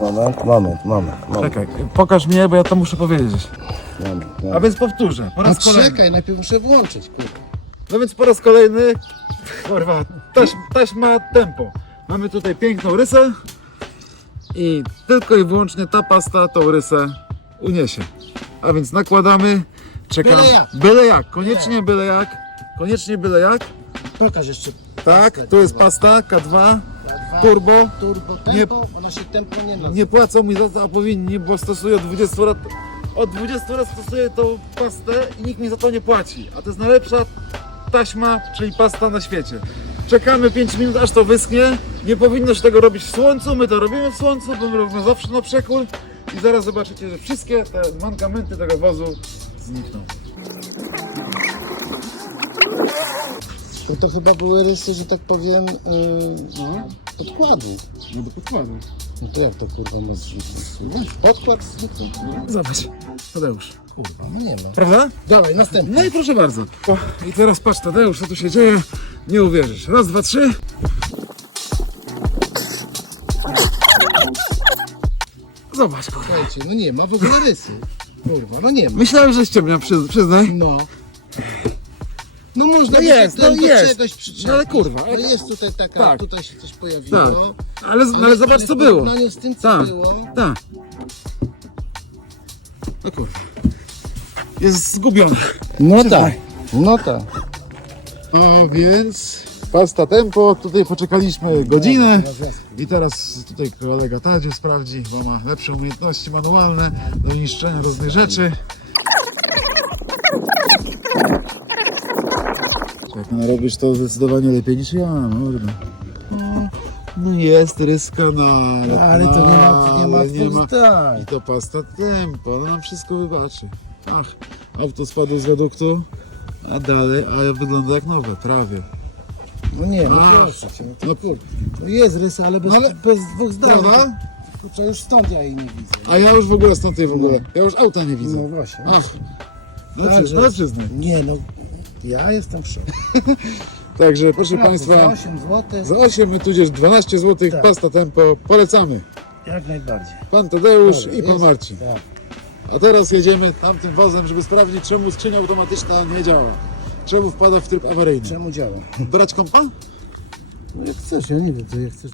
Moment, moment, moment, moment, Czekaj, pokaż mnie, bo ja to muszę powiedzieć. moment. A moment. więc powtórzę, po No raz kolejny. czekaj, najpierw muszę włączyć, kurwa. No więc po raz kolejny, kurwa, taś, taśma tempo. Mamy tutaj piękną rysę i tylko i wyłącznie ta pasta tą rysę uniesie. A więc nakładamy, czekamy. Byle jak. Byle jak, koniecznie byle jak, koniecznie byle jak. Pokaż jeszcze. Tak, tu jest pasta K2, Dwa, turbo. Turbo tempo, Nie- ona się tempo nie nazywa. Nie płacą mi za to, a powinni, bo stosuję od 20 lat. Od 20 lat stosuję tą pastę i nikt mi za to nie płaci. A to jest najlepsza taśma, czyli pasta na świecie. Czekamy 5 minut, aż to wyschnie. Nie powinno się tego robić w słońcu. My to robimy w słońcu, bo my robimy zawsze na przekór. I zaraz zobaczycie, że wszystkie te mankamenty tego wozu znikną. To, to chyba były rysy, że tak powiem, yy, No, podkładu. no do podkładu. No to jak to kurwa ma zniknąć? Podkład zniknął. Zobacz, Tadeusz. Kurwa, no nie ma. Prawda? Dawaj, następny. No i proszę bardzo. O, I teraz patrz Tadeusz, co tu się dzieje. Nie uwierzysz. Raz, dwa, trzy. Zobacz, kurwa. Słuchajcie, no nie ma w ogóle rysy. Kurwa, no nie ma. Myślałem, że ściemniam, przy, przyznaj. No. No można No by jest, się no do jest. czegoś przyczepić. No ale kurwa, No jest tutaj taka, Tak. tutaj się coś pojawiło. Tak. Ale, no, ale zobacz, w co było. porównaniu z tym, co Tak, było. tak. No kurwa. Jest zgubiony. No tak, no tak. A więc pasta tempo, tutaj poczekaliśmy godzinę i teraz tutaj kolega Tadzie sprawdzi, bo ma lepsze umiejętności manualne do niszczenia różnych rzeczy. Tak, no robisz to zdecydowanie lepiej niż ja, mordo. No, no jest ryska, no ale, Ale to nie ma, no, nie ma nie ma. I to pasta tempo, no nam wszystko wybaczy. Ach, auto spadło z wiaduktu, a dalej, ale wygląda jak nowe, prawie. No nie, no proszę cię. No, No to, to jest rysa, ale bez, No ale- bez dwóch zdań. Prawda? Kurczę, już stąd ja jej nie widzę. A ja już w ogóle stąd tej w ogóle, ja już auta nie widzę. No właśnie. Ach, no, Tak, przy, że- no. Nie no, ja jestem w szoku. Także proszę Za Państwa, 8 zł, za 8 tudzież 12 zł Tak. pasta tempo polecamy. jak najbardziej. Pan Tadeusz Dobra, i pan jest. Marcin. Tak. A teraz jedziemy tamtym wozem, żeby sprawdzić czemu skrzynia automatyczna nie działa. Czemu wpada w tryb awaryjny. Czemu działa? Brać kompa? No jak chcesz, ja nie wiem, co jak chcesz.